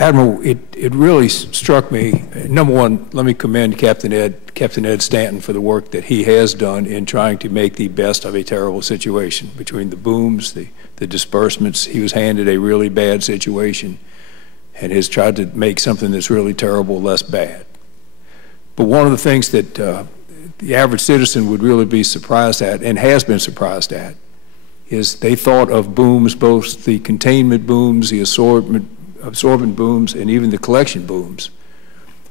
Admiral, it really struck me. Number one, let me commend Captain Ed Stanton for the work that he has done in trying to make the best of a terrible situation. Between the booms, the disbursements, he was handed a really bad situation and has tried to make something that's really terrible less bad. But one of the things that the average citizen would really be surprised at, and has been surprised at, is they thought of booms, both the containment booms, the absorbent booms, and even the collection booms.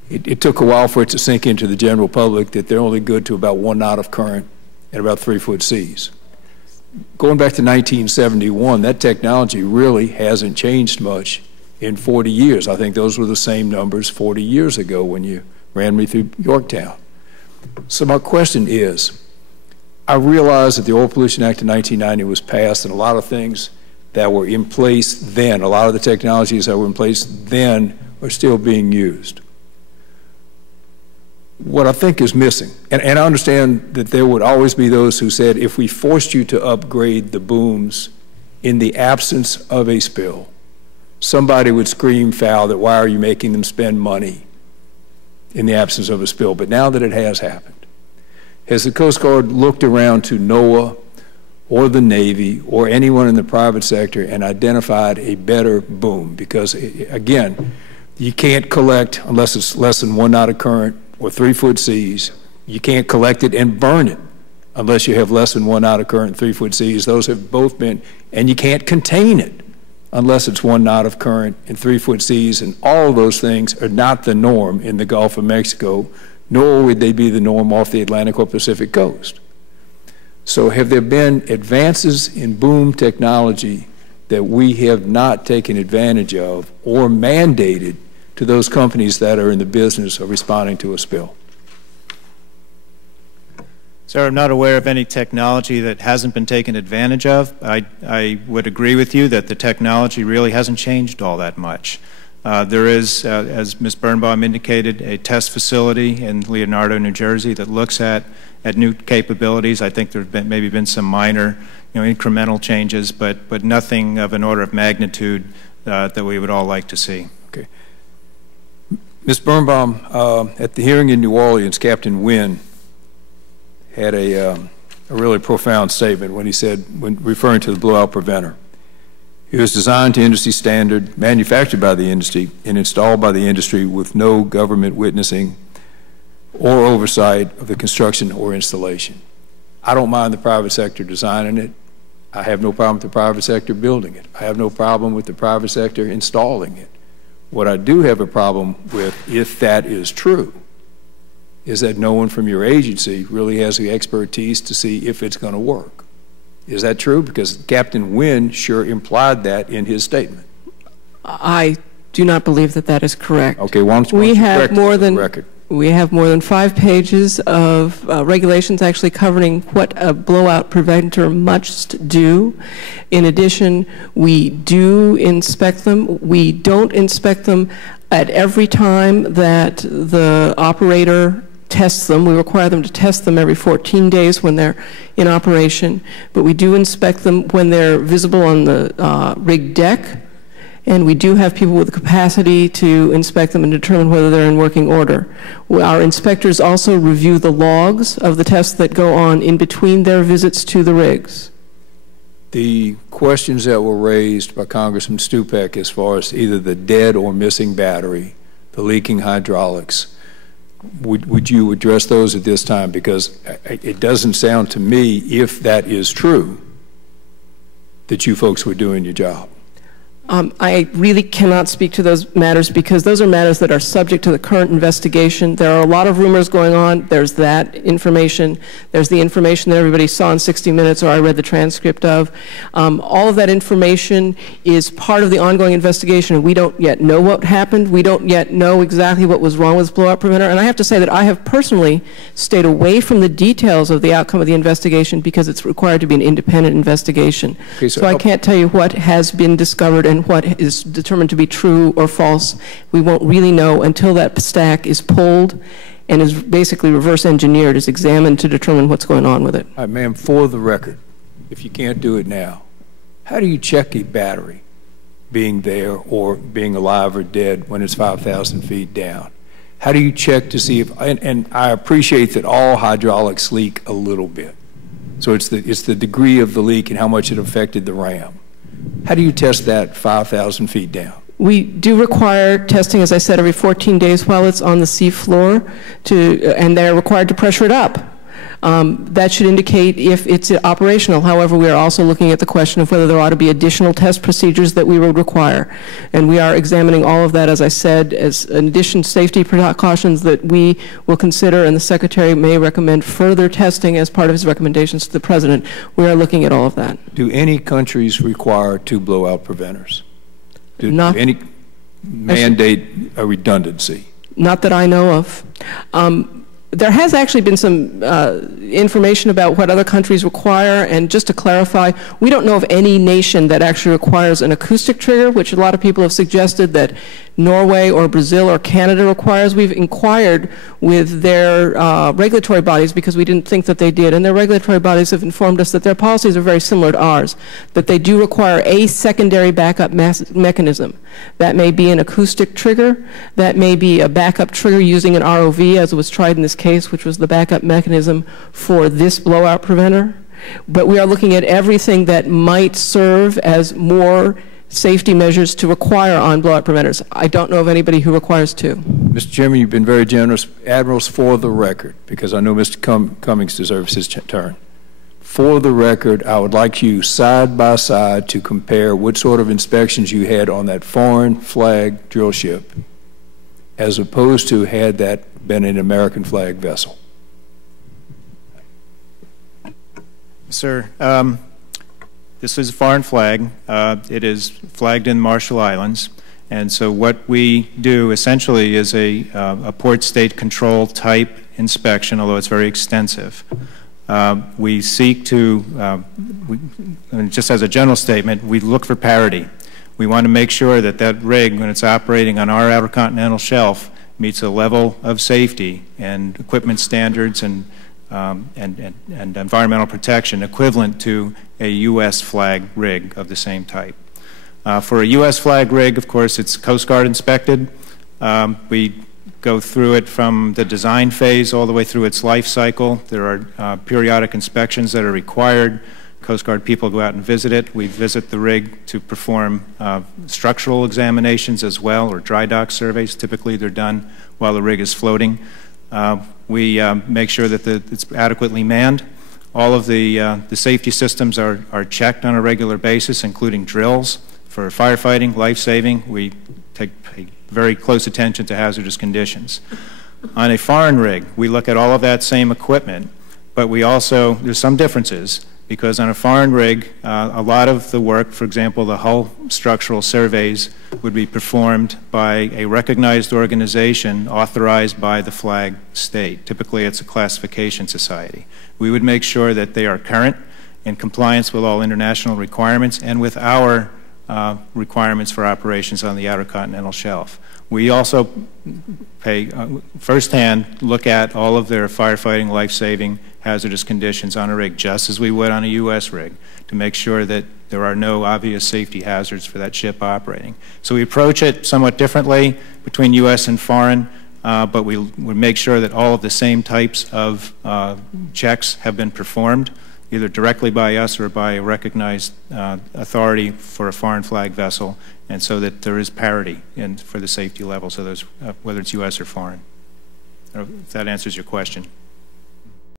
It took a while for it to sink into the general public that they're only good to about 1 knot of current and about 3-foot seas. Going back to 1971, that technology really hasn't changed much in 40 years. I think those were the same numbers 40 years ago when you ran me through Yorktown. So my question is, I realize that the Oil Pollution Act of 1990 was passed, and a lot of things that were in place then, a lot of the technologies that were in place then are still being used. What I think is missing, and I understand that there would always be those who said if we forced you to upgrade the booms in the absence of a spill, somebody would scream foul that why are you making them spend money in the absence of a spill. But now that it has happened, has the Coast Guard looked around to NOAA or the Navy or anyone in the private sector and identified a better boom? Because, again, you can't collect unless it's less than 1 knot of current or 3-foot seas. You can't collect it and burn it unless you have less than 1 knot of current and 3-foot seas. Those have both been, and you can't contain it unless it's 1 knot of current and 3-foot seas, and all of those things are not the norm in the Gulf of Mexico, nor would they be the norm off the Atlantic or Pacific coast. So have there been advances in boom technology that we have not taken advantage of or mandated to those companies that are in the business of responding to a spill? Sir, I'm not aware of any technology that hasn't been taken advantage of. I would agree with you that the technology really hasn't changed all that much. There is, as Ms. Birnbaum indicated, a test facility in Leonardo, New Jersey that looks at new capabilities. I think there have maybe been some minor, incremental changes, but nothing of an order of magnitude that we would all like to see. Okay. Ms. Birnbaum, at the hearing in New Orleans, Captain Wynn had a really profound statement when he said, when referring to the blowout preventer, it was designed to industry standard, manufactured by the industry, and installed by the industry with no government witnessing or oversight of the construction or installation. I don't mind the private sector designing it. I have no problem with the private sector building it. I have no problem with the private sector installing it. What I do have a problem with, if that is true, is that no one from your agency really has the expertise to see if it's going to work. Is that true? Because Captain Wynn sure implied that in his statement. I do not believe that that is correct. Okay, why don't you correct the record? We have more than 5 pages of regulations actually covering what a blowout preventer must do. In addition, we do inspect them. We don't inspect them at every time that the operator tests them. We require them to test them every 14 days when they're in operation, but we do inspect them when they're visible on the rig deck, and we do have people with the capacity to inspect them and determine whether they're in working order. Our inspectors also review the logs of the tests that go on in between their visits to the rigs. The questions that were raised by Congressman Stupak as far as either the dead or missing battery, the leaking hydraulics, would you address those at this time? Because it doesn't sound to me, if that is true, that you folks were doing your job. I really cannot speak to those matters because those are matters that are subject to the current investigation. There are a lot of rumors going on. There's that information. There's the information that everybody saw in 60 Minutes or I read the transcript of. All of that information is part of the ongoing investigation, and we don't yet know what happened. We don't yet know exactly what was wrong with blowout preventer. And I have to say that I have personally stayed away from the details of the outcome of the investigation because it's required to be an independent investigation. Okay, so I can't tell you what has been discovered and what is determined to be true or false. We won't really know until that stack is pulled and is basically reverse engineered, is examined to determine what's going on with it. All right, ma'am, for the record, if you can't do it now, how do you check a battery being there or being alive or dead when it's 5,000 feet down? How do you check to see if, and I appreciate that all hydraulics leak a little bit. So it's the degree of the leak and how much it affected the ram. How do you test that 5,000 feet down? We do require testing, as I said, every 14 days while it's on the sea floor, and they're required to pressure it up. That should indicate if it's operational. However, we are also looking at the question of whether there ought to be additional test procedures that we would require. And we are examining all of that, as I said, as an addition safety precautions that we will consider, and the Secretary may recommend further testing as part of his recommendations to the President. We are looking at all of that. Do any countries require 2 blowout preventers? Do any mandate a redundancy? Not that I know of. There has actually been some information about what other countries require, and just to clarify, we don't know of any nation that actually requires an acoustic trigger, which a lot of people have suggested that Norway or Brazil or Canada requires. We've inquired with their regulatory bodies because we didn't think that they did, and their regulatory bodies have informed us that their policies are very similar to ours, that they do require a secondary backup mechanism. That may be an acoustic trigger, that may be a backup trigger using an ROV, as was tried in this case, which was the backup mechanism for this blowout preventer. But we are looking at everything that might serve as more safety measures to require on blowout preventers. I don't know of anybody who requires 2. Mr. Chairman, you've been very generous. Admirals, for the record, because I know Mr. Cummings deserves his turn. For the record, I would like you side by side to compare what sort of inspections you had on that foreign flag drill ship as opposed to had that been an American flag vessel. Sir, this is a foreign flag. It is flagged in Marshall Islands. And so what we do essentially is a port state control type inspection, although it's very extensive. We seek to, just as a general statement, we look for parity. We want to make sure that that rig, when it's operating on our outer continental shelf, meets a level of safety and equipment standards and environmental protection equivalent to a U.S. flag rig of the same type. For a U.S. flag rig, of course, it's Coast Guard inspected. We go through it from the design phase all the way through its life cycle. There are periodic inspections that are required. Coast Guard people go out and visit it. We visit the rig to perform structural examinations as well, or dry dock surveys. Typically, they're done while the rig is floating. We make sure that it's adequately manned. All of the safety systems are checked on a regular basis, including drills. For firefighting, life-saving, we take very close attention to hazardous conditions. On a foreign rig, we look at all of that same equipment, but we also, there's some differences, because on a foreign rig, a lot of the work, for example, the hull structural surveys, would be performed by a recognized organization authorized by the flag state. Typically, it's a classification society. We would make sure that they are current, in compliance with all international requirements, and with our requirements for operations on the outer continental shelf. We also pay firsthand look at all of their firefighting, life-saving, hazardous conditions on a rig, just as we would on a U.S. rig, to make sure that there are no obvious safety hazards for that ship operating. So we approach it somewhat differently between U.S. and foreign, but we make sure that all of the same types of checks have been performed, either directly by us or by a recognized authority for a foreign flag vessel, and so that there is parity for the safety level, so whether it's U.S. or foreign. If that answers your question.